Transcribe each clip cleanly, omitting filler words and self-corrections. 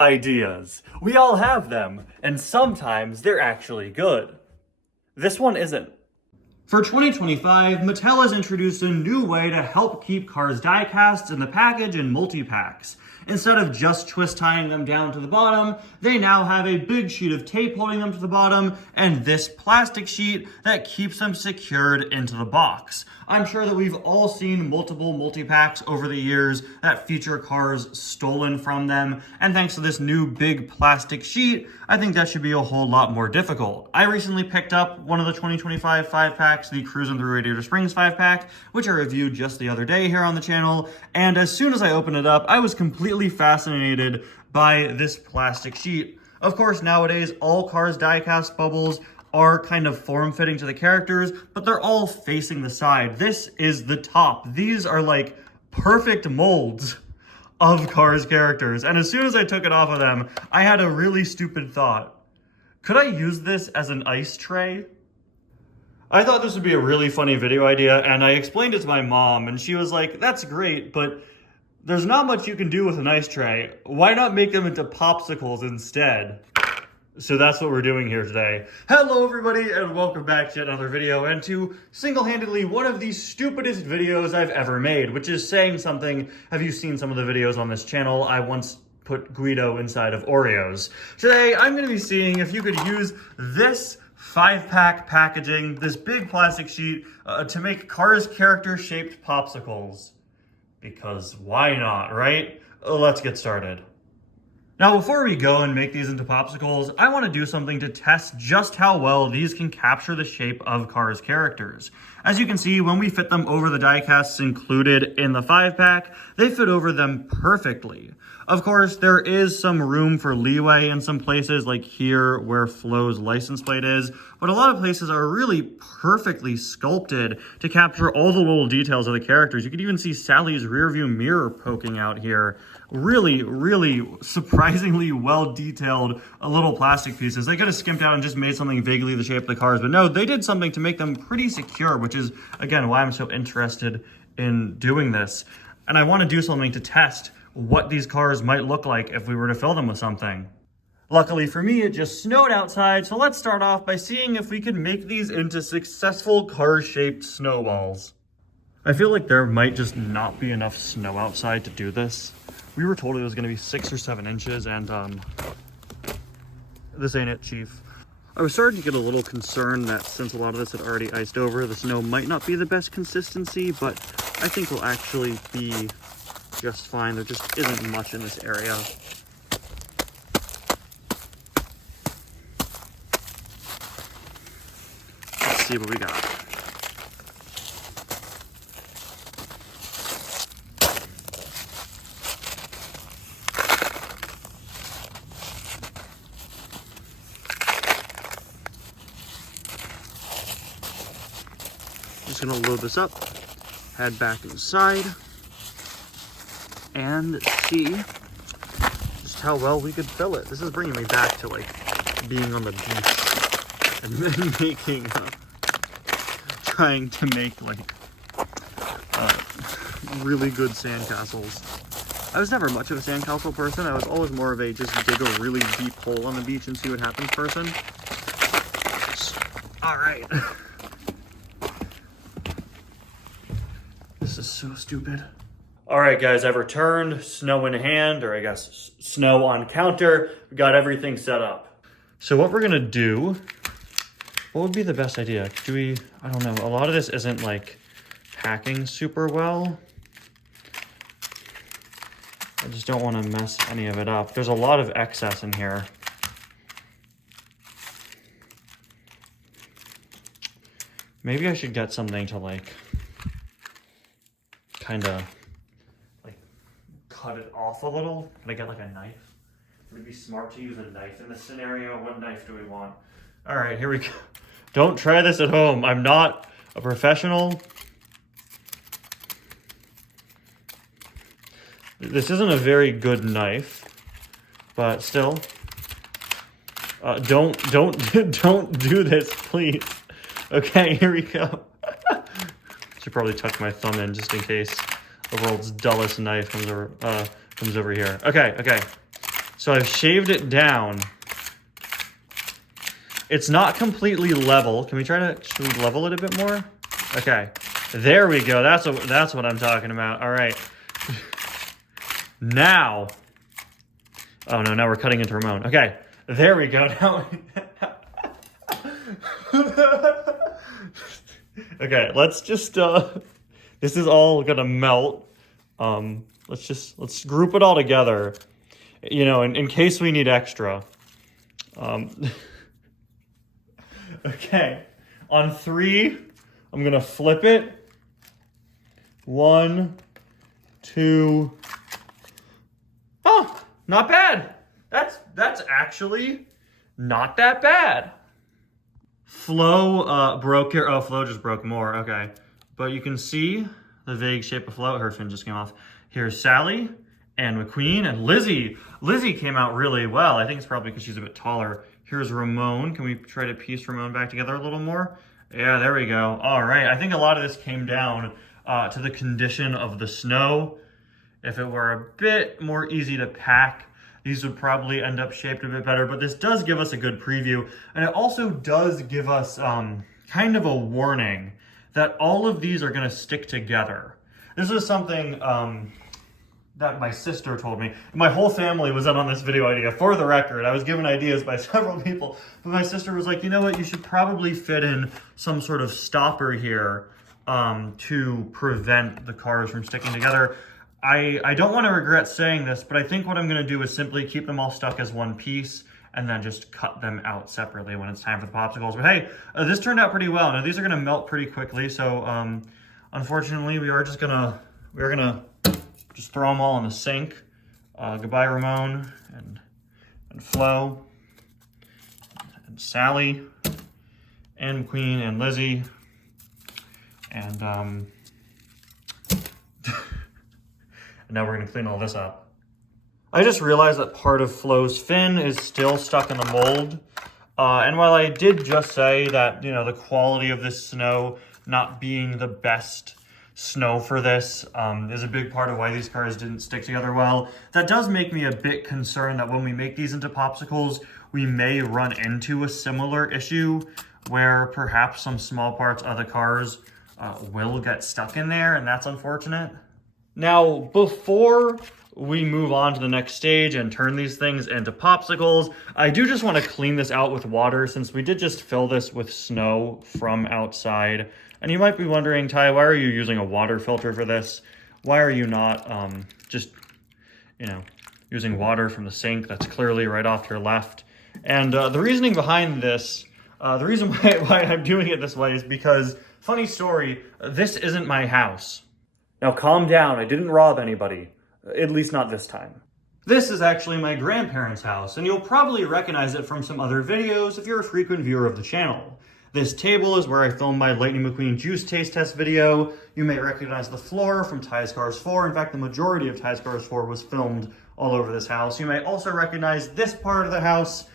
Ideas. We all have them, and sometimes they're actually good. This one isn't. For 2025, Mattel has introduced a new way to help keep Cars diecasts in the package in multi-packs. Instead of just twist tying them down to the bottom, they now have a big sheet of tape holding them to the bottom and this plastic sheet that keeps them secured into the box. I'm sure that we've all seen multiple multi-packs over the years that feature cars stolen from them, and thanks to this new big plastic sheet, I think that should be a whole lot more difficult. I recently picked up one of the 2025 5-packs, the Cruisin' Through Radiator Springs 5-pack, which I reviewed just the other day here on the channel, and as soon as I opened it up, I was completely fascinated by this plastic sheet. Of course, nowadays, all Cars diecast bubbles are kind of form-fitting to the characters, but they're all facing the side. This is the top. These are like perfect molds of Cars characters. And as soon as I took it off of them, I had a really stupid thought. Could I use this as an ice tray? I thought this would be a really funny video idea, and I explained it to my mom, and she was like, that's great, but there's not much you can do with an ice tray. Why not make them into popsicles instead? So that's what we're doing here today. Hello everybody, and welcome back to another video, and to single-handedly one of the stupidest videos I've ever made, which is saying something. Have you seen some of the videos on this channel? I once put Guido inside of Oreos. Today, I'm gonna be seeing if you could use this 5-pack packaging, this big plastic sheet, to make Cars character-shaped popsicles. Because why not, right? Let's get started. Now, before we go and make these into popsicles, I want to do something to test just how well these can capture the shape of Cars characters. As you can see, when we fit them over the diecasts included in the 5-pack, they fit over them perfectly. Of course, there is some room for leeway in some places, like here where Flo's license plate is, but a lot of places are really perfectly sculpted to capture all the little details of the characters. You could even see Sally's rearview mirror poking out here. Really, really surprisingly well-detailed little plastic pieces. They could have skimped out and just made something vaguely the shape of the cars, but no, they did something to make them pretty secure, which is, again, why I'm so interested in doing this. And I want to do something to test what these cars might look like if we were to fill them with something. Luckily for me, it just snowed outside, so let's start off by seeing if we can make these into successful car-shaped snowballs. I feel like there might just not be enough snow outside to do this. We were told it was going to be 6 or 7 inches, and this ain't it, Chief. I was starting to get a little concerned that since a lot of this had already iced over, the snow might not be the best consistency, but I think we'll actually be just fine. There just isn't much in this area. Let's see what we got. Just gonna load this up, head back inside, and see just how well we could fill it. This is bringing me back to like being on the beach and then making, trying to make like really good sandcastles. I was never much of a sandcastle person. I was always more of a just dig a really deep hole on the beach and see what happens person. All right. This is so stupid. All right, guys, I've returned, snow in hand, or I guess snow on counter. We got everything set up. So what we're gonna do, what would be the best idea? I don't know, a lot of this isn't like packing super well. I just don't wanna mess any of it up. There's a lot of excess in here. Maybe I should get something to like, kind of like cut it off a little. Can I get like a knife? Would it be smart to use a knife in this scenario? What knife do we want? All right, here we go. Don't try this at home. I'm not a professional. This isn't a very good knife, but still, don't do this, please. Okay, here we go. Should probably tuck my thumb in just in case the world's dullest knife comes over here. Okay. So I've shaved it down. It's not completely level. Can we should we level it a bit more? Okay, there we go. That's what I'm talking about. All right. Now, oh no, now we're cutting into Ramon. Okay, there we go. Now, okay, let's just, this is all gonna melt. Let's group it all together, you know, in case we need extra. Okay, on 3, I'm gonna flip it. 1, 2. Oh, not bad. That's actually not that bad. Flo broke here. Oh, Flo just broke more. Okay, but you can see the vague shape of Flo. Her fin just came off. Here's Sally and McQueen and Lizzie. Lizzie came out really well. I think it's probably because she's a bit taller. Here's Ramon. Can we try to piece Ramon back together a little more? Yeah, there we go. All right. I think a lot of this came down to the condition of the snow. If it were a bit more easy to pack, these would probably end up shaped a bit better, but this does give us a good preview. And it also does give us kind of a warning that all of these are gonna stick together. This is something that my sister told me. My whole family was in on this video idea. For the record, I was given ideas by several people, but my sister was like, you know what, you should probably fit in some sort of stopper here to prevent the cars from sticking together. I don't want to regret saying this, but I think what I'm going to do is simply keep them all stuck as one piece and then just cut them out separately when it's time for the popsicles. But hey, this turned out pretty well. Now these are going to melt pretty quickly, so unfortunately we're gonna just throw them all in the sink. Goodbye Ramon and Flo and Sally and McQueen and Lizzie and now we're gonna clean all this up. I just realized that part of Flo's fin is still stuck in the mold. And while I did just say that, you know, the quality of this snow not being the best snow for this is a big part of why these cars didn't stick together well, that does make me a bit concerned that when we make these into popsicles, we may run into a similar issue where perhaps some small parts of the cars will get stuck in there, and that's unfortunate. Now, before we move on to the next stage and turn these things into popsicles, I do just want to clean this out with water since we did just fill this with snow from outside. And you might be wondering, Ty, why are you using a water filter for this? Why are you not just, you know, using water from the sink that's clearly right off to your left? And the reasoning behind this, the reason why I'm doing it this way is because, funny story, this isn't my house. Now calm down, I didn't rob anybody. At least not this time. This is actually my grandparents' house, and you'll probably recognize it from some other videos if you're a frequent viewer of the channel. This table is where I filmed my Lightning McQueen juice taste test video. You may recognize the floor from Ty's Cars 4. In fact, the majority of Ty's Cars 4 was filmed all over this house. You may also recognize this part of the house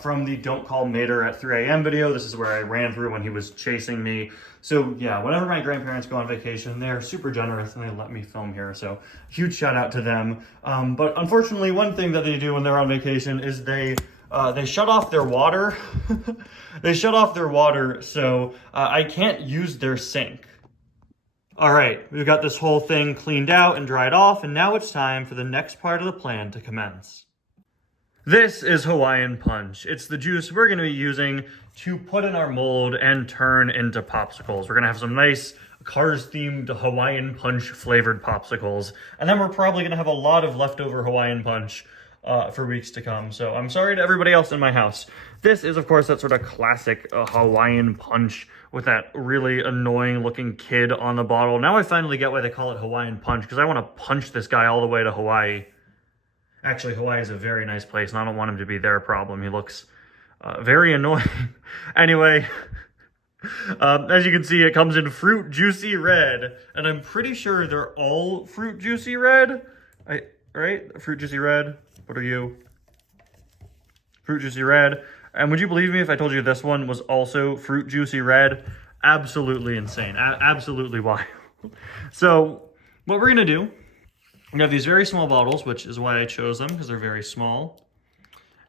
from the Don't Call Mater at 3 a.m. video. This is where I ran through when he was chasing me. So yeah, whenever my grandparents go on vacation, they're super generous and they let me film here. So huge shout out to them. But unfortunately, one thing that they do when they're on vacation is they shut off their water. They shut off their water, so I can't use their sink. All right, we've got this whole thing cleaned out and dried off, and now it's time for the next part of the plan to commence. This is Hawaiian Punch. It's the juice we're going to be using to put in our mold and turn into popsicles. We're going to have some nice Cars-themed Hawaiian Punch flavored popsicles, and then we're probably going to have a lot of leftover Hawaiian Punch for weeks to come. So I'm sorry to everybody else in my house. This is, of course, that sort of classic Hawaiian Punch with that really annoying looking kid on the bottle. Now I finally get why they call it Hawaiian Punch, because I want to punch this guy all the way to Hawaii. Actually, Hawaii is a very nice place, and I don't want him to be their problem. He looks very annoying. Anyway, as you can see, it comes in Fruit Juicy Red, and I'm pretty sure they're all Fruit Juicy Red. Right? Fruit Juicy Red. What are you? Fruit Juicy Red. And would you believe me if I told you this one was also Fruit Juicy Red? Absolutely insane. Absolutely wild. So what we're going to do, we have these very small bottles, which is why I chose them, because they're very small.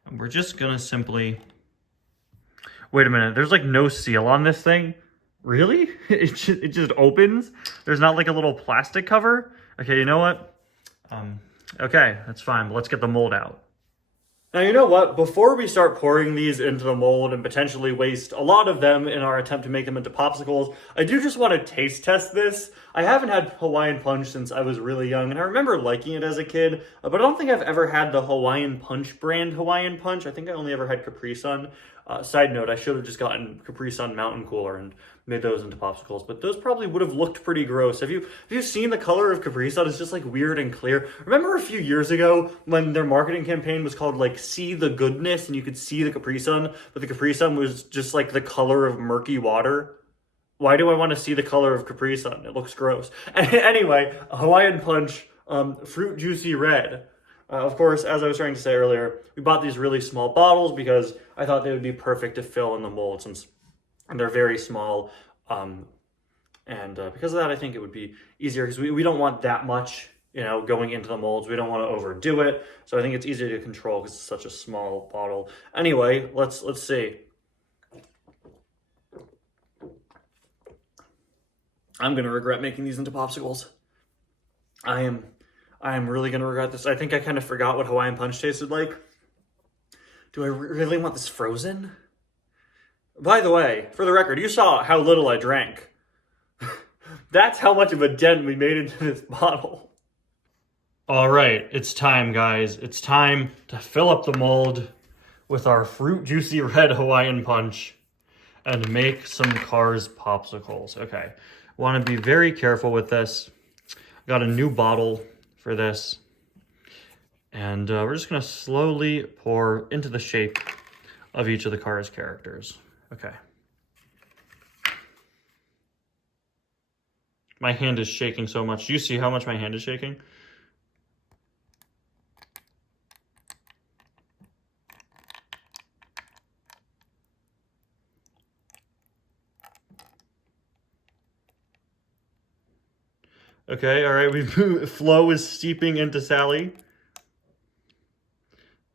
And we're just gonna simply... Wait a minute, there's like no seal on this thing? Really? It just opens? There's not like a little plastic cover? Okay, you know what? Okay, that's fine, but let's get the mold out. Now, you know what? Before we start pouring these into the mold and potentially waste a lot of them in our attempt to make them into popsicles, I do just want to taste test this. I haven't had Hawaiian Punch since I was really young, and I remember liking it as a kid, but I don't think I've ever had the Hawaiian Punch brand Hawaiian Punch. I think I only ever had Capri Sun. Side note, I should have just gotten Capri Sun Mountain Cooler and made those into popsicles, but those probably would have looked pretty gross. Have you seen the color of Capri Sun? It's just like weird and clear. Remember a few years ago when their marketing campaign was called like See the Goodness, and you could see the Capri Sun, but the Capri Sun was just like the color of murky water? Why do I want to see the color of Capri Sun? It looks gross. Anyway, Hawaiian Punch, Fruit Juicy Red. Of course, as I was trying to say earlier, we bought these really small bottles because I thought they would be perfect to fill in the mold since they're very small. Because of that, I think it would be easier because we don't want that much, going into the molds. We don't want to overdo it. So I think it's easier to control because it's such a small bottle. Anyway, let's see. I'm going to regret making these into popsicles. I am really going to regret this. I think I kind of forgot what Hawaiian Punch tasted like. Do I really want this frozen? By the way, for the record, you saw how little I drank. That's how much of a dent we made into this bottle. All right, it's time, guys. It's time to fill up the mold with our Fruit Juicy Red Hawaiian Punch and make some Cars popsicles. Okay, want to be very careful with this. Got a new bottle for this. And we're just going to slowly pour into the shape of each of the Cars characters. Okay. My hand is shaking so much. Do you see how much my hand is shaking? Okay, all right, flow is seeping into Sally.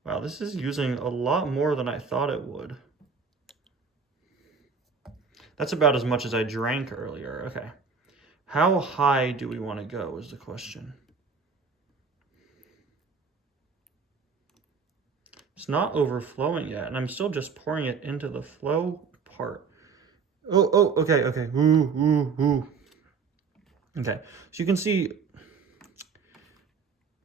Wow, this is using a lot more than I thought it would. That's about as much as I drank earlier. Okay. How high do we want to go is the question. It's not overflowing yet, and I'm still just pouring it into the flow part. Oh, okay. Ooh. Okay, so you can see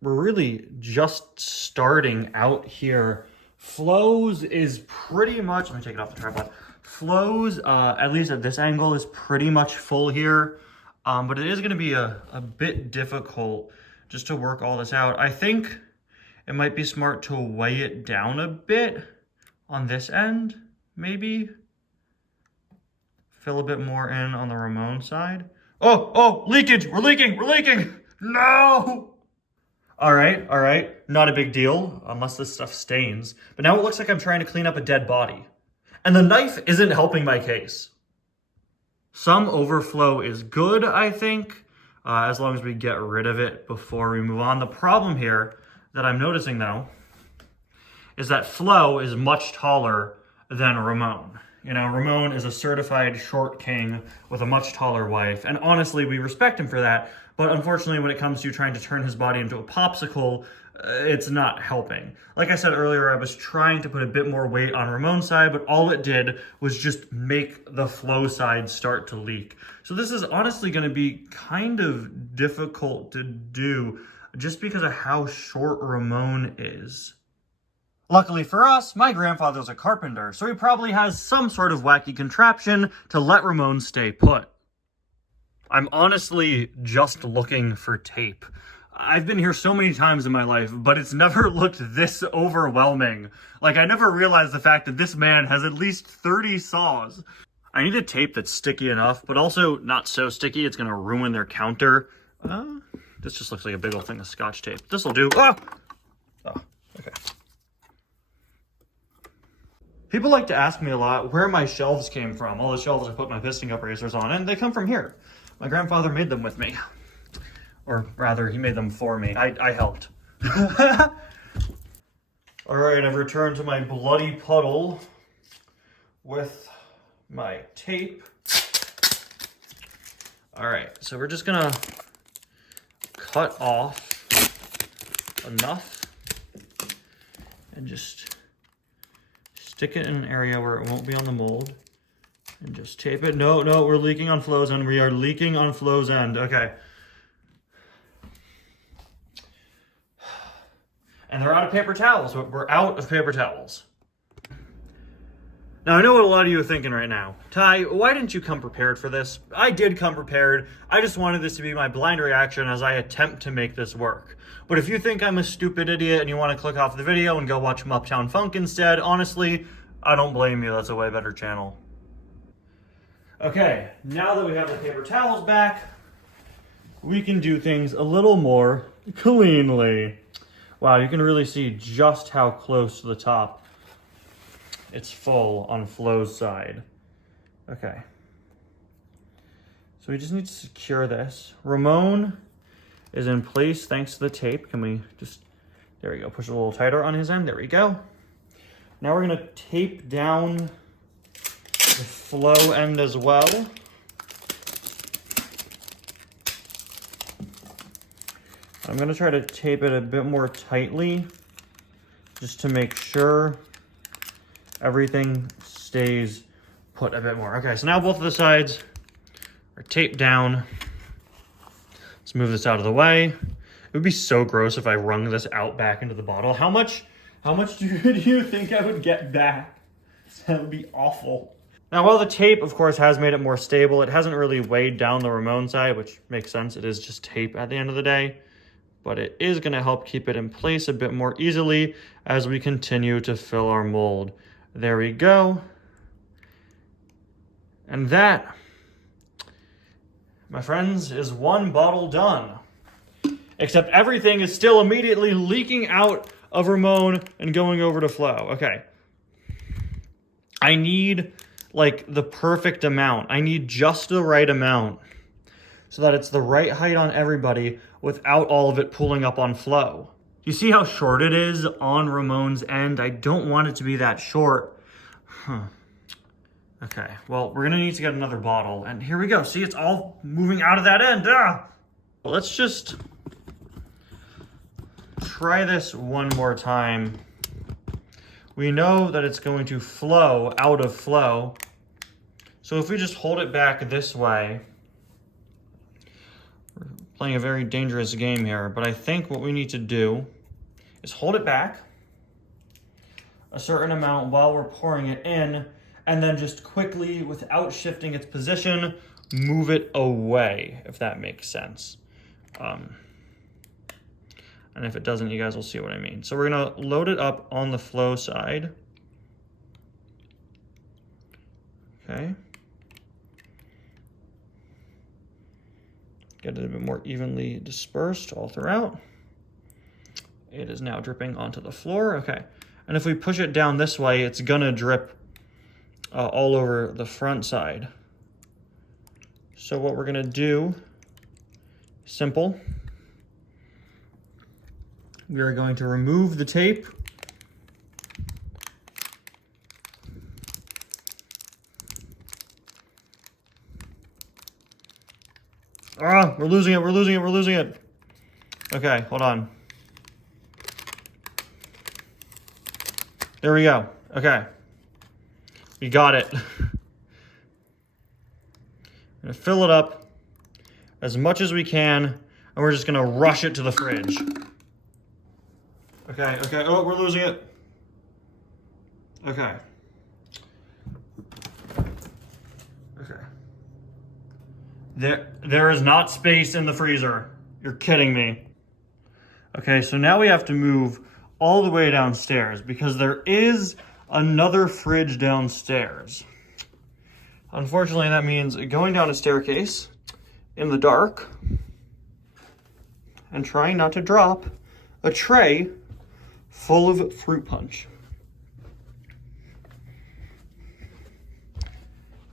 we're really just starting out here. Flows is pretty much, let me take it off the tripod. Flows, at least at this angle, is pretty much full here. But it is going to be a bit difficult just to work all this out. I think it might be smart to weigh it down a bit on this end, maybe. Fill a bit more in on the Ramon side. Oh, leakage! We're leaking! No! All right. Not a big deal, unless this stuff stains. But now it looks like I'm trying to clean up a dead body. And the knife isn't helping my case. Some overflow is good, I think, as long as we get rid of it before we move on. The problem here that I'm noticing, though, is that Flo is much taller than Ramon. Ramon is a certified short king with a much taller wife, and honestly, we respect him for that, but unfortunately, when it comes to trying to turn his body into a popsicle, it's not helping. Like I said earlier, I was trying to put a bit more weight on Ramon's side, but all it did was just make the Flo side start to leak. So this is honestly going to be kind of difficult to do just because of how short Ramon is. Luckily for us, my grandfather's a carpenter, so he probably has some sort of wacky contraption to let Ramon stay put. I'm honestly just looking for tape. I've been here so many times in my life, but it's never looked this overwhelming. Like, I never realized the fact that this man has at least 30 saws. I need a tape that's sticky enough, but also not so sticky it's gonna ruin their counter. This just looks like a big old thing of Scotch tape. This'll do. Oh, okay. People like to ask me a lot where my shelves came from, all the shelves I put my piston cup racers on, and they come from here. My grandfather made them with me. Or rather, he made them for me. I helped. All right, I've returned to my bloody puddle with my tape. All right, so we're just gonna cut off enough and just stick it in an area where it won't be on the mold and just tape it. No, we're leaking on Flo's end. We are leaking on Flo's end. Okay. And they're out of paper towels. We're out of paper towels. Now, I know what a lot of you are thinking right now. Ty, why didn't you come prepared for this? I did come prepared. I just wanted this to be my blind reaction as I attempt to make this work. But if you think I'm a stupid idiot and you want to click off the video and go watch Uptown Funk instead, honestly, I don't blame you. That's a way better channel. Okay, now that we have the paper towels back, we can do things a little more cleanly. Wow, you can really see just how close to the top it's full on Flo's side. Okay. So we just need to secure this. Ramon is in place thanks to the tape. Can we just, there we go, push it a little tighter on his end. There we go. Now we're gonna tape down the Flo end as well. I'm gonna try to tape it a bit more tightly just to make sure everything stays put a bit more. Okay, so now both of the sides are taped down. Let's move this out of the way. It would be so gross if I wrung this out back into the bottle. How much do you think I would get back? That would be awful. Now, while the tape, of course, has made it more stable, it hasn't really weighed down the Ramon side, which makes sense. It is just tape at the end of the day. But it is going to help keep it in place a bit more easily as we continue to fill our mold. There we go. And that, my friends, is one bottle done. Except everything is still immediately leaking out of Ramon and going over to Flo. Okay. I need, like, the perfect amount. I need just the right amount so that it's the right height on everybody without all of it pulling up on Flo. You see how short it is on Ramon's end? I don't want it to be that short. Okay, well, we're gonna need to get another bottle. And here we go. See, it's all moving out of that end. Let's just try this one more time. We know that it's going to flow out of Flo. So if we just hold it back this way, we're playing a very dangerous game here, but I think what we need to do is hold it back a certain amount while we're pouring it in, and then just quickly, without shifting its position, move it away, if that makes sense. And if it doesn't, you guys will see what I mean. So we're gonna load it up on the Flo side. Okay. Get it a bit more evenly dispersed all throughout. It is now dripping onto the floor. Okay. And if we push it down this way, it's gonna drip all over the front side. So what we're gonna do, simple. We are going to remove the tape. We're losing it. Okay, hold on. There we go. Okay. We got it. I'm gonna fill it up as much as we can, and we're just gonna rush it to the fridge. Okay, oh, we're losing it. Okay. There is not space in the freezer. You're kidding me. Okay, so now we have to move all the way downstairs because there is another fridge downstairs. Unfortunately, that means going down a staircase in the dark and trying not to drop a tray full of fruit punch.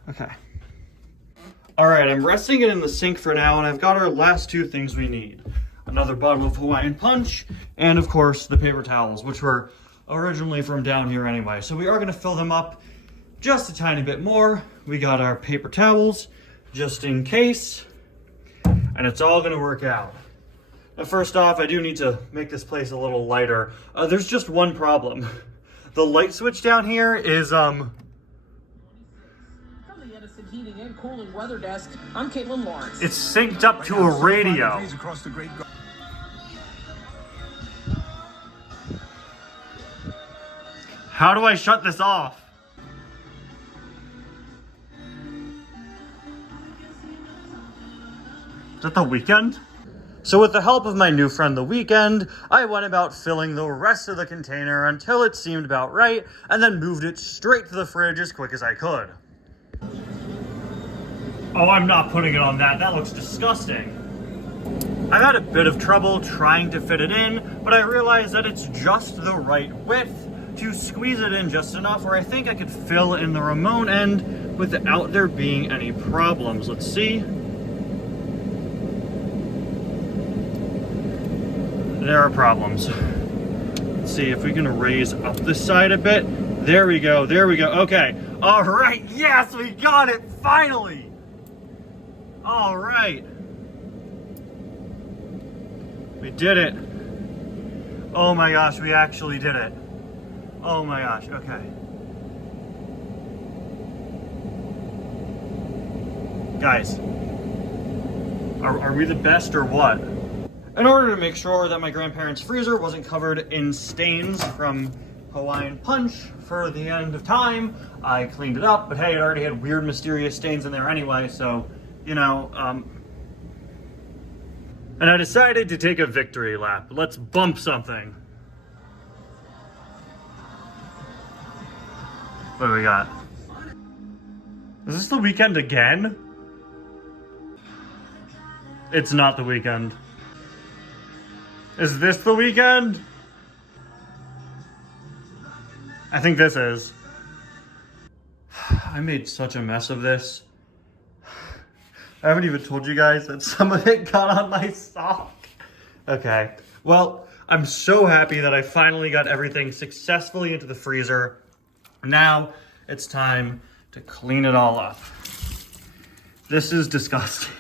Okay. All right, I'm resting it in the sink for now, and I've got our last two things we need. Another bottle of Hawaiian Punch, and of course, the paper towels, which were originally from down here anyway. So we are gonna fill them up just a tiny bit more. We got our paper towels, just in case, and it's all gonna work out. Now, first off, I do need to make this place a little lighter. There's just one problem. The light switch down here is, From the Edison Heating and Cooling Weather Desk, I'm Caitlin Lawrence. it's synced up to a radio. How do I shut this off? Is that The Weekend? So with the help of my new friend The Weekend, I went about filling the rest of the container until it seemed about right, and then moved it straight to the fridge as quick as I could. Oh, I'm not putting it on that. That looks disgusting. I've had a bit of trouble trying to fit it in, but I realized that it's just the right width to squeeze it in just enough where I think I could fill in the remote end without there being any problems. Let's see. There are problems. Let's see if we can raise up the side a bit. There we go, there we go. Okay, all right, yes, we got it, finally. All right. We did it. Oh my gosh, we actually did it. Oh my gosh, okay. Guys, are we the best or what? In order to make sure that my grandparents' freezer wasn't covered in stains from Hawaiian Punch for the end of time, I cleaned it up, but hey, it already had weird, mysterious stains in there anyway, so, you know, and I decided to take a victory lap. Let's bump something. What do we got? Is this The Weekend again? It's not The Weekend. Is this The Weekend? I think this is. I made such a mess of this. I haven't even told you guys that some of it got on my sock. Okay, well, I'm so happy that I finally got everything successfully into the freezer. Now it's time to clean it all up. This is disgusting.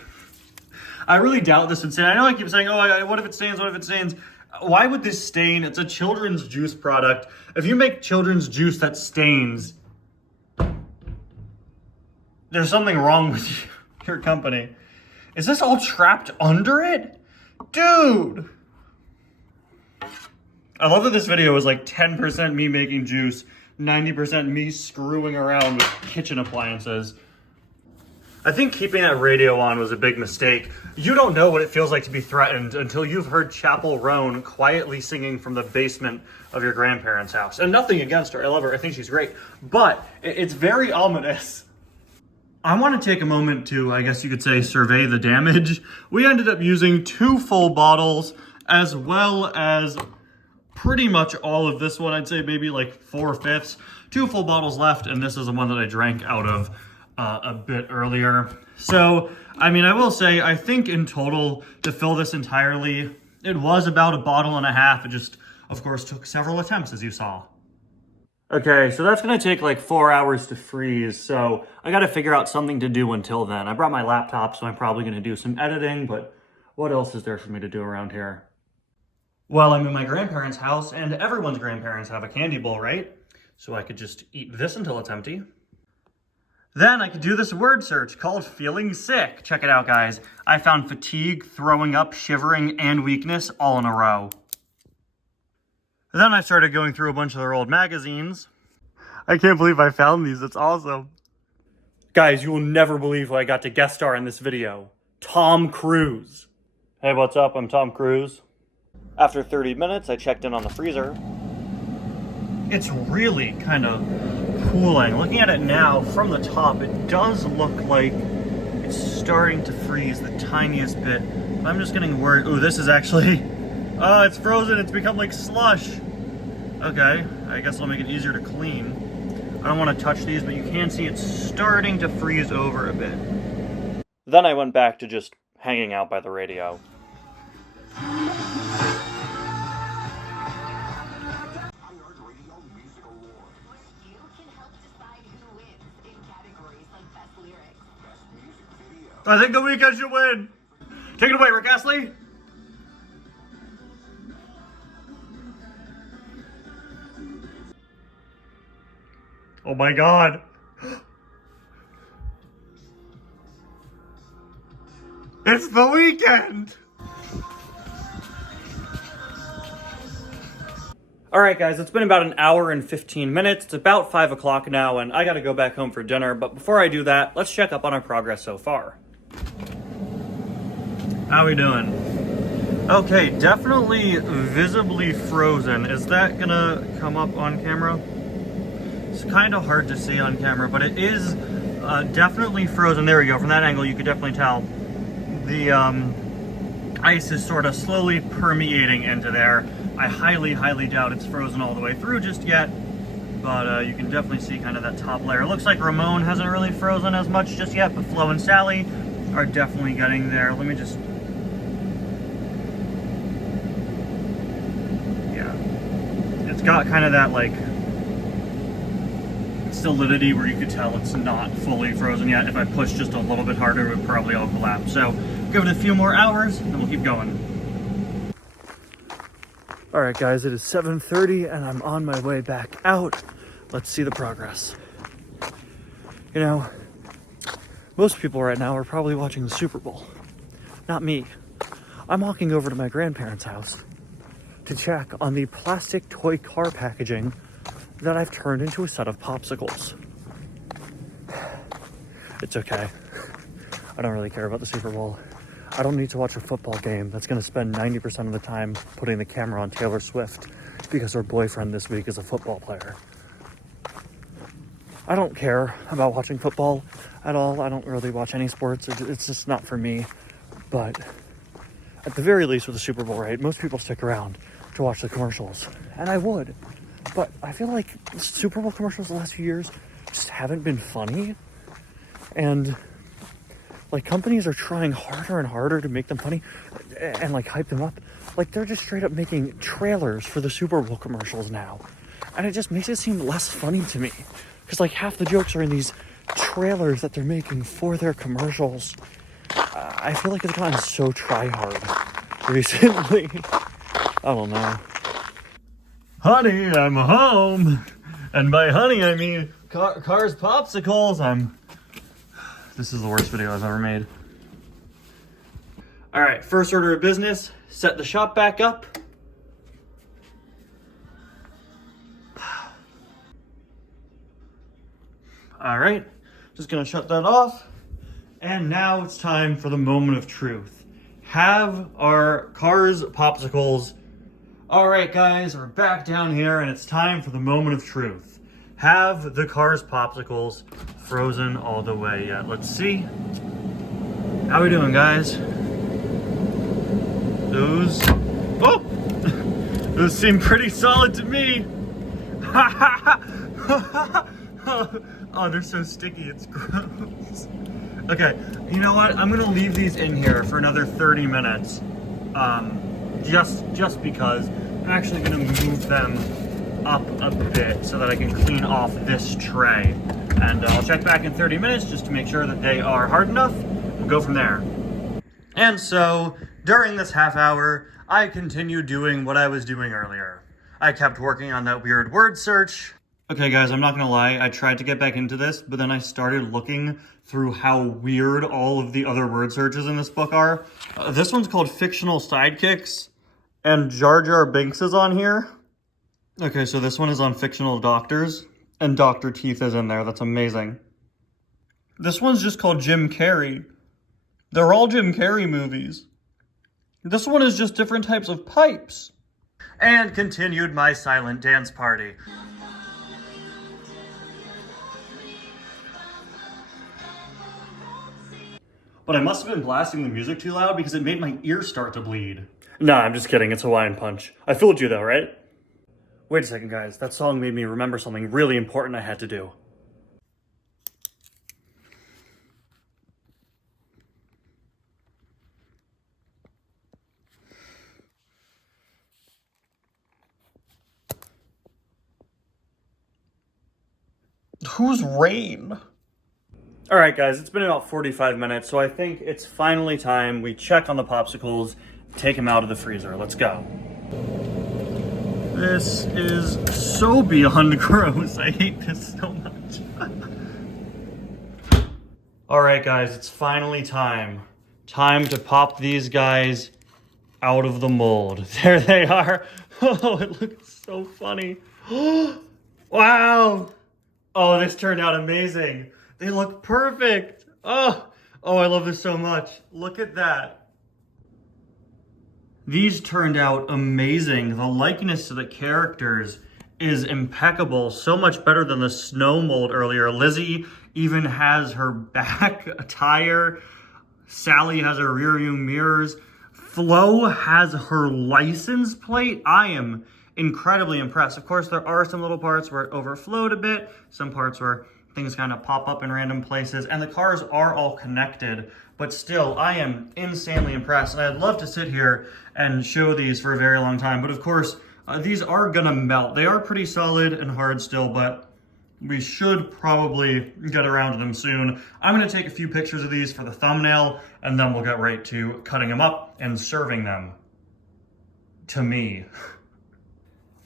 I really doubt this would stain. I know I keep saying, oh, what if it stains, what if it stains? Why would this stain? It's a children's juice product. If you make children's juice that stains, there's something wrong with your company. Is this all trapped under it? Dude! I love that this video is like 10% me making juice, 90% me screwing around with kitchen appliances. I think keeping that radio on was a big mistake. You don't know what it feels like to be threatened until you've heard Chapel Roan quietly singing from the basement of your grandparents' house. And nothing against her, I love her, I think she's great. But it's very ominous. I want to take a moment to, I guess you could say, survey the damage. We ended up using 2 full bottles, as well as pretty much all of this one. I'd say maybe like 4/5. 2 full bottles left, and this is the one that I drank out of a bit earlier. So, I mean, I will say, I think in total, to fill this entirely, it was about 1.5 bottles. It just, of course, took several attempts, as you saw. Okay, so that's gonna take like 4 hours to freeze, so I gotta figure out something to do until then. I brought my laptop, so I'm probably gonna do some editing, but what else is there for me to do around here? Well, I'm in my grandparents' house, and everyone's grandparents have a candy bowl, right? So I could just eat this until it's empty. Then I could do this word search called feeling sick. Check it out, guys. I found fatigue, throwing up, shivering, and weakness all in a row. Then I started going through a bunch of their old magazines. I can't believe I found these. It's awesome. Guys, you will never believe who I got to guest star in this video. Tom Cruise. Hey, what's up? I'm Tom Cruise. After 30 minutes, I checked in on the freezer. It's really kind of cooling. Looking at it now from the top, it does look like it's starting to freeze the tiniest bit. I'm just getting worried. Ooh, this is actually, oh, it's frozen. It's become like slush. Okay, I guess it'll make it easier to clean. I don't want to touch these, but you can see it's starting to freeze over a bit. Then I went back to just hanging out by the radio. I think the Weeknd should win. Take it away, Rick Astley. Oh my God. It's the Weeknd. Alright guys, it's been about an hour and 15 minutes. It's about 5 o'clock now and I gotta go back home for dinner, but before I do that, let's check up on our progress so far. How we doing? Okay, definitely visibly frozen. Is that gonna come up on camera? It's kind of hard to see on camera, but it is definitely frozen. There we go. From that angle, you could definitely tell the ice is sort of slowly permeating into there. I highly, highly doubt it's frozen all the way through just yet, but you can definitely see kind of that top layer. It looks like Ramon hasn't really frozen as much just yet, but Flo and Sally are definitely getting there. Let me just... Yeah. It's got kind of that, like, solidity where you could tell it's not fully frozen yet. If I push just a little bit harder, it would probably all collapse. So, give it a few more hours, and we'll keep going. All right, guys, it is 7:30 and I'm on my way back out. Let's see the progress. You know, most people right now are probably watching the Super Bowl. Not me. I'm walking over to my grandparents' house to check on the plastic toy car packaging that I've turned into a set of popsicles. It's okay. I don't really care about the Super Bowl. I don't need to watch a football game that's going to spend 90% of the time putting the camera on Taylor Swift because her boyfriend this week is a football player. I don't care about watching football at all. I don't really watch any sports. It's just not for me. But at the very least with the Super Bowl, right, most people stick around to watch the commercials. And I would. But I feel like Super Bowl commercials the last few years just haven't been funny. And... like, companies are trying harder and harder to make them funny and, like, hype them up. Like, they're just straight up making trailers for the Super Bowl commercials now. And it just makes it seem less funny to me. Because, like, half the jokes are in these trailers that they're making for their commercials. I feel like it's gotten so try-hard recently. I don't know. Honey, I'm home. And by honey, I mean Cars Popsicles. This is the worst video I've ever made. All right, first order of business, set the shop back up. All right, just gonna shut that off. And now it's time for the moment of truth. Have our Cars Popsicles. All right, guys, we're back down here and it's time for the moment of truth. Have the Cars Popsicles frozen all the way yet? Let's see. How we doing, guys? Those seem pretty solid to me. Oh, they're so sticky, it's gross. Okay, you know what? I'm gonna leave these in here for another 30 minutes. Just because I'm actually gonna move them up a bit so that I can clean off this tray. And I'll check back in 30 minutes just to make sure that they are hard enough. We'll go from there. And so, during this half hour, I continued doing what I was doing earlier. I kept working on that weird word search. Okay guys, I'm not gonna lie, I tried to get back into this, but then I started looking through how weird all of the other word searches in this book are. This one's called Fictional Sidekicks, and Jar Jar Binks is on here. Okay, so this one is on fictional doctors, and Dr. Teeth is in there. That's amazing. This one's just called Jim Carrey. They're all Jim Carrey movies. This one is just different types of pipes. And continued my silent dance party. But I must have been blasting the music too loud because it made my ears start to bleed. Nah, I'm just kidding. It's Hawaiian Punch. I fooled you though, right? Wait a second, guys. That song made me remember something really important I had to do. Who's Rain? All right, guys, it's been about 45 minutes, so I think it's finally time we check on the popsicles, take them out of the freezer. Let's go. This is so beyond gross. I hate this so much. All right, guys, it's finally time. Time to pop these guys out of the mold. There they are. Oh, it looks so funny. Wow. Oh, this turned out amazing. They look perfect. Oh, I love this so much. Look at that. These turned out amazing. The likeness to the characters is impeccable. So much better than the snow mold earlier. Lizzie even has her back attire. Sally has her rear view mirrors. Flo has her license plate. I am incredibly impressed. Of course, there are some little parts where it overflowed a bit. Some parts where things kind of pop up in random places. And the cars are all connected. But still, I am insanely impressed. And I'd love to sit here and show these for a very long time. But of course, these are gonna melt. They are pretty solid and hard still, but we should probably get around to them soon. I'm gonna take a few pictures of these for the thumbnail, and then we'll get right to cutting them up and serving them to me.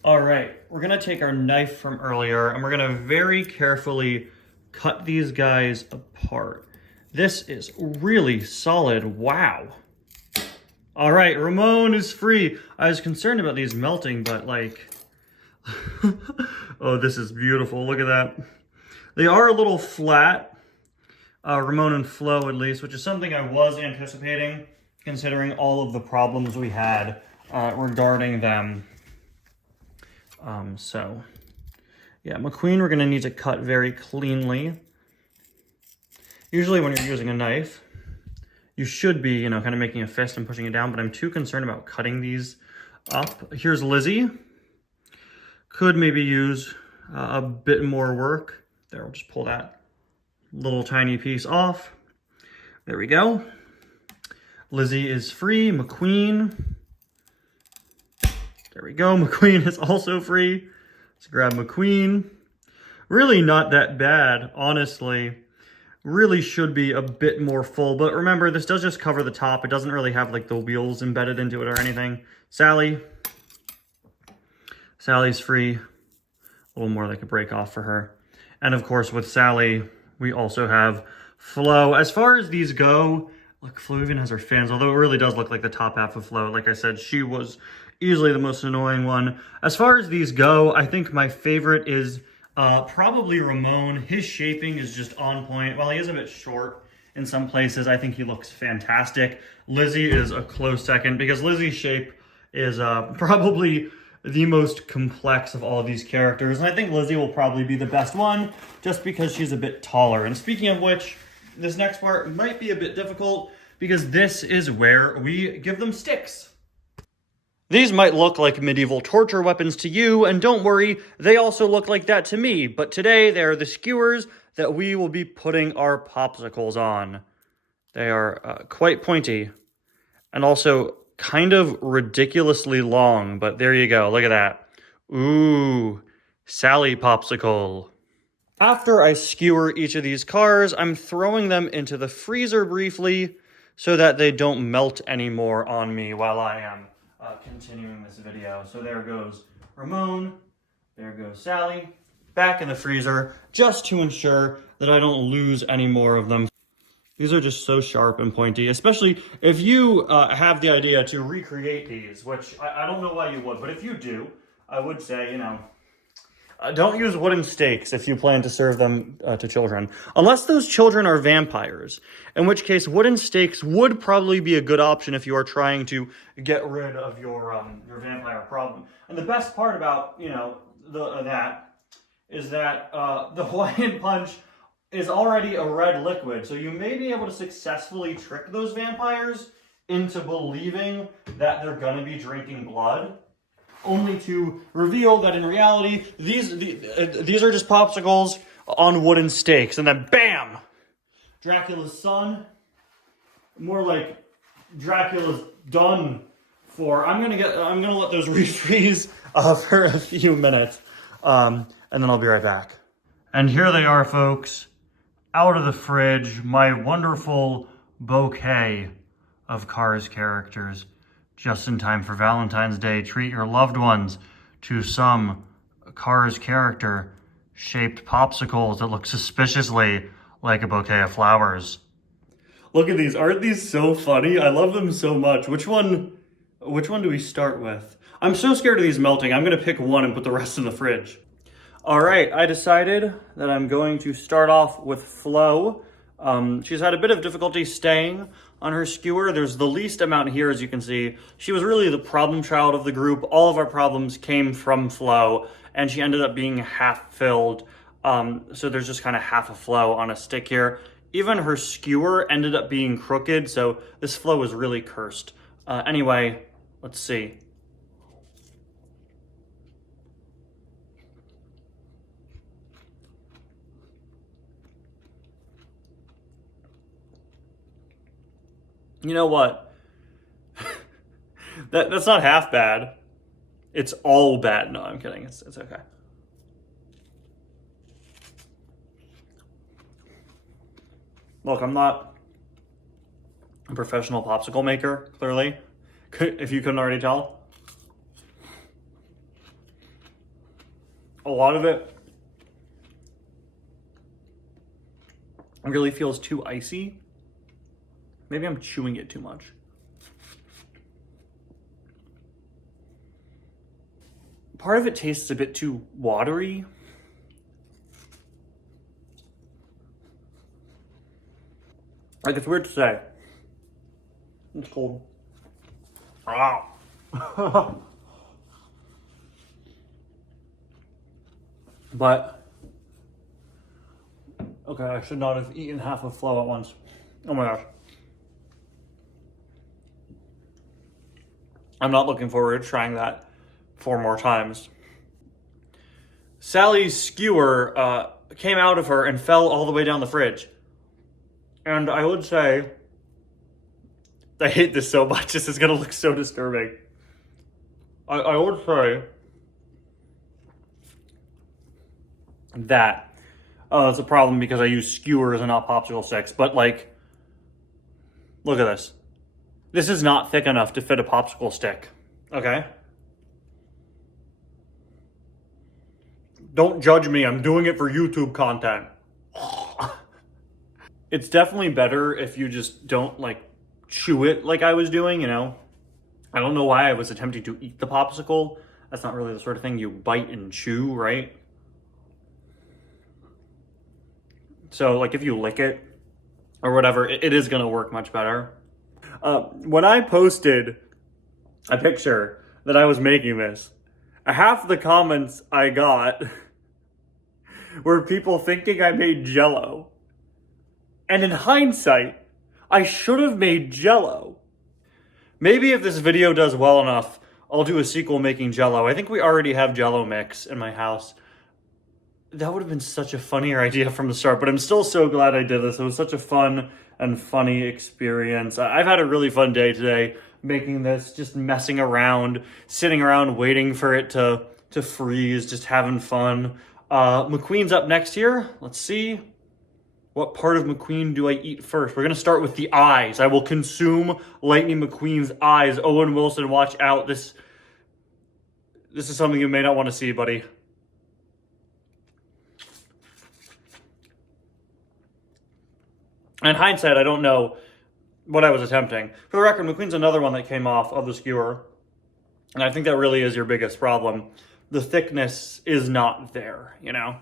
All right, we're gonna take our knife from earlier, and we're gonna very carefully cut these guys apart. This is really solid, wow. All right, Ramon is free. I was concerned about these melting, but like, oh, this is beautiful, look at that. They are a little flat, Ramon and Flo at least, which is something I was anticipating, considering all of the problems we had regarding them. So, yeah, McQueen we're gonna need to cut very cleanly. Usually when you're using a knife, you should be, kind of making a fist and pushing it down, but I'm too concerned about cutting these up. Here's Lizzie. Could maybe use a bit more work. There, we'll just pull that little tiny piece off. There we go. Lizzie is free. McQueen. There we go. McQueen is also free. Let's grab McQueen. Really not that bad, honestly. Really should be a bit more full, but remember, this does just cover the top. It doesn't really have like the wheels embedded into it or anything. Sally's free. A little more like a break off for her. And of course, with Sally, we also have Flo. As far as these go, look, Flo even has her fins, although it really does look like the top half of Flo. Like I said, she was easily the most annoying one. As far as these go, I think my favorite is probably Ramon. His shaping is just on point. While he is a bit short in some places, I think he looks fantastic. Lizzie is a close second because Lizzie's shape is probably the most complex of all of these characters. And I think Lizzie will probably be the best one just because she's a bit taller. And speaking of which, this next part might be a bit difficult because this is where we give them sticks. These might look like medieval torture weapons to you, and don't worry, they also look like that to me, but today they are the skewers that we will be putting our popsicles on. They are quite pointy, and also kind of ridiculously long, but there you go, look at that. Ooh, Sally popsicle. After I skewer each of these cars, I'm throwing them into the freezer briefly so that they don't melt anymore on me while I am continuing this video. So there goes Ramon, there goes Sally, back in the freezer, just to ensure that I don't lose any more of them. These are just so sharp and pointy, especially if you have the idea to recreate these, which I don't know why you would, but if you do, I would say, don't use wooden stakes if you plan to serve them to children. Unless those children are vampires, in which case wooden stakes would probably be a good option if you are trying to get rid of your vampire problem. And the best part about, that is that the Hawaiian Punch is already a red liquid, so you may be able to successfully trick those vampires into believing that they're gonna be drinking blood, only to reveal that in reality, these are just popsicles on wooden stakes, and then BAM! Dracula's son. More like Dracula's done for. I'm gonna let those refreeze for a few minutes, and then I'll be right back. And here they are, folks. out of the fridge my wonderful bouquet of Cars characters. Just in time for Valentine's Day, treat your loved ones to some Cars character shaped popsicles that look suspiciously like a bouquet of flowers. Look at these. Aren't these so funny? I love them so much. Which one do we start with? I'm so scared of these melting. I'm going to pick one and put the rest in the fridge. All right, I decided that I'm going to start off with Flo. She's had a bit of difficulty staying on her skewer. There's the least amount here, as you can see. She was really the problem child of the group. All of our problems came from Flo, and she ended up being half filled. So there's just kind of half a Flo on a stick here. Even her skewer ended up being crooked, so this Flo is really cursed. Anyway, let's see. You know what? That's not half bad. It's all bad. No, I'm kidding. It's okay. Look, I'm not a professional popsicle maker, clearly, if you couldn't already tell. A lot of it really feels too icy. Maybe I'm chewing it too much. Part of it tastes a bit too watery. Like, it's weird to say. It's cold. Ah. But, okay, I should not have eaten half of Flo at once. Oh my gosh. I'm not looking forward to trying that 4 more times. Sally's skewer came out of her and fell all the way down the fridge. And I would say, I hate this so much. This is going to look so disturbing. I would say that it's a problem because I use skewers and not popsicle sticks. But like, look at this. This is not thick enough to fit a popsicle stick, okay? Don't judge me, I'm doing it for YouTube content. It's definitely better if you just don't like chew it like I was doing, you know? I don't know why I was attempting to eat the popsicle. That's not really the sort of thing you bite and chew, right? So like if you lick it or whatever, it is gonna work much better. When I posted a picture that I was making this, half the comments I got were people thinking I made Jell-O. And in hindsight, I should have made Jell-O. Maybe if this video does well enough, I'll do a sequel making Jell-O. I think we already have Jell-O mix in my house. That would have been such a funnier idea from the start, but I'm still so glad I did this. It was such a fun and funny experience. I've had a really fun day today making this, just messing around, sitting around waiting for it to freeze, just having fun. McQueen's up next here. Let's see. What part of McQueen do I eat first? We're going to start with the eyes. I will consume Lightning McQueen's eyes. Owen Wilson, watch out. This is something you may not want to see, buddy. In hindsight, I don't know what I was attempting. For the record, McQueen's another one that came off of the skewer. And I think that really is your biggest problem. The thickness is not there, you know?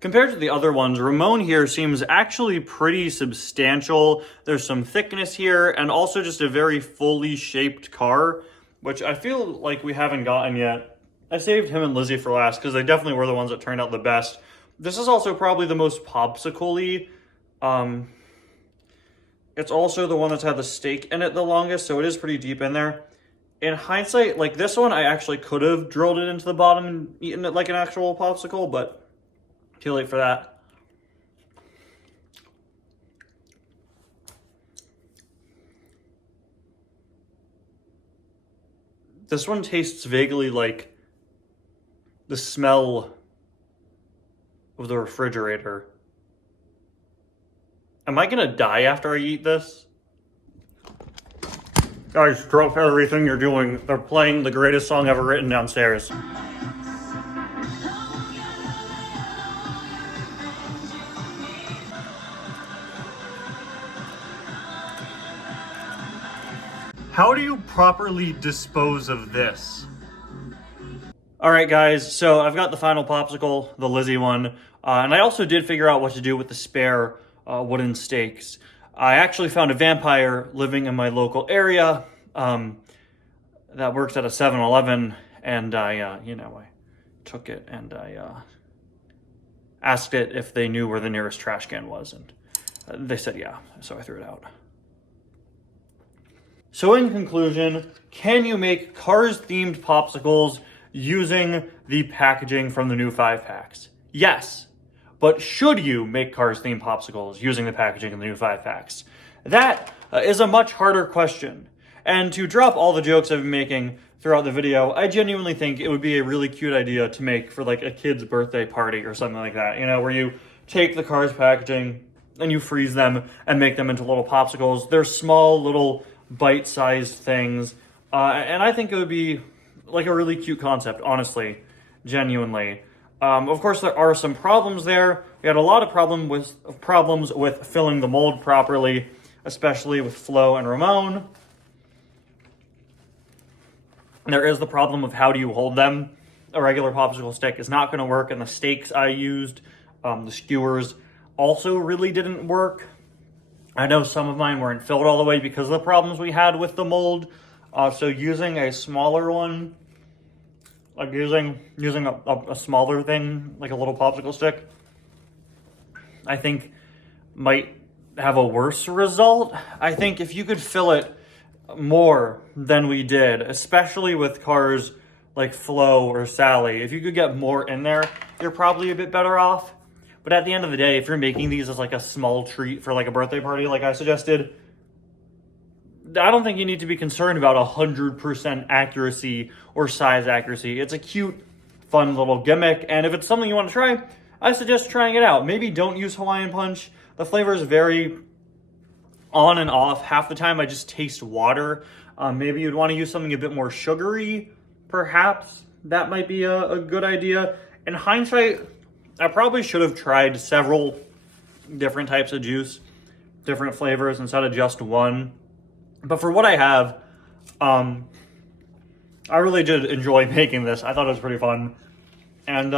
Compared to the other ones, Ramon here seems actually pretty substantial. There's some thickness here and also just a very fully shaped car, which I feel like we haven't gotten yet. I saved him and Lizzie for last because they definitely were the ones that turned out the best. This is also probably the most popsicle-y. It's also the one that's had the steak in it the longest, so it is pretty deep in there. In hindsight, like this one, I actually could have drilled it into the bottom and eaten it like an actual popsicle, but too late for that. This one tastes vaguely like the smell of the refrigerator. Am I gonna die after I eat this? Guys, drop everything you're doing. They're playing the greatest song ever written downstairs. How do you properly dispose of this? All right, guys, so I've got the final popsicle, the Lizzie one, and I also did figure out what to do with the spare wooden stakes. I actually found a vampire living in my local area that works at a 7-Eleven, and I took it and I asked it if they knew where the nearest trash can was, and they said yeah, so I threw it out. So in conclusion, can you make Cars-themed popsicles using the packaging from the new 5-packs? Yes. But should you make Cars-themed popsicles using the packaging in the new 5-packs? That is a much harder question. And to drop all the jokes I've been making throughout the video, I genuinely think it would be a really cute idea to make for like a kid's birthday party or something like that, you know, where you take the Cars packaging and you freeze them and make them into little popsicles. They're small little bite-sized things, and I think it would be like a really cute concept, honestly, genuinely. Of course, there are some problems there. We had a lot of problems with filling the mold properly, especially with Flo and Ramon. There is the problem of how do you hold them. A regular popsicle stick is not going to work, and the stakes I used, the skewers, also really didn't work. I know some of mine weren't filled all the way because of the problems we had with the mold. So using a smaller one, like using a smaller thing, like a little popsicle stick, I think might have a worse result. I think if you could fill it more than we did, especially with cars like Flo or Sally, if you could get more in there, you're probably a bit better off. But at the end of the day, if you're making these as like a small treat for like a birthday party, like I suggested, I don't think you need to be concerned about 100% accuracy or size accuracy. It's a cute, fun little gimmick. And if it's something you want to try, I suggest trying it out. Maybe don't use Hawaiian Punch. The flavor is very on and off. Half the time I just taste water. Maybe you'd want to use something a bit more sugary, perhaps. That might be a good idea. In hindsight, I probably should have tried several different types of juice, different flavors instead of just one. But for what I have, I really did enjoy making this. I thought it was pretty fun. And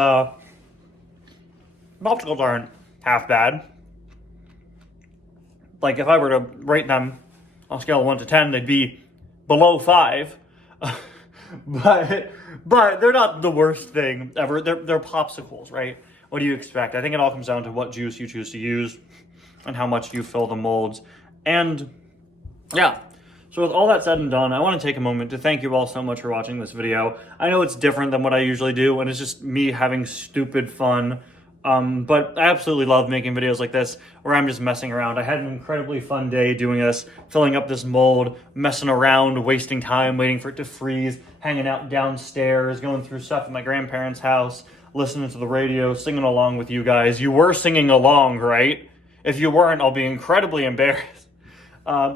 popsicles aren't half bad. Like if I were to rate them on a scale of 1 to 10, they'd be below 5. but they're not the worst thing ever. They're popsicles, right? What do you expect? I think it all comes down to what juice you choose to use and how much you fill the molds. And yeah, so with all that said and done, I want to take a moment to thank you all so much for watching this video. I know it's different than what I usually do, and it's just me having stupid fun. But I absolutely love making videos like this where I'm just messing around. I had an incredibly fun day doing this, filling up this mold, messing around, wasting time, waiting for it to freeze, hanging out downstairs, going through stuff at my grandparents' house, listening to the radio, singing along with you guys. You were singing along, right? If you weren't, I'll be incredibly embarrassed.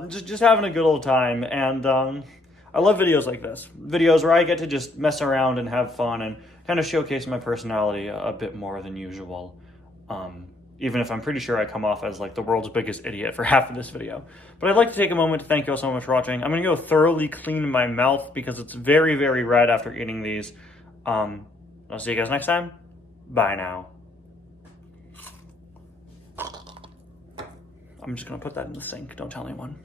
Just having a good old time. And I love videos like this. Videos where I get to just mess around and have fun and kind of showcase my personality a bit more than usual. Even if I'm pretty sure I come off as like the world's biggest idiot for half of this video. But I'd like to take a moment to thank you all so much for watching. I'm going to go thoroughly clean my mouth because it's very, very red after eating these. I'll see you guys next time. Bye now. I'm just going to put that in the sink. Don't tell anyone.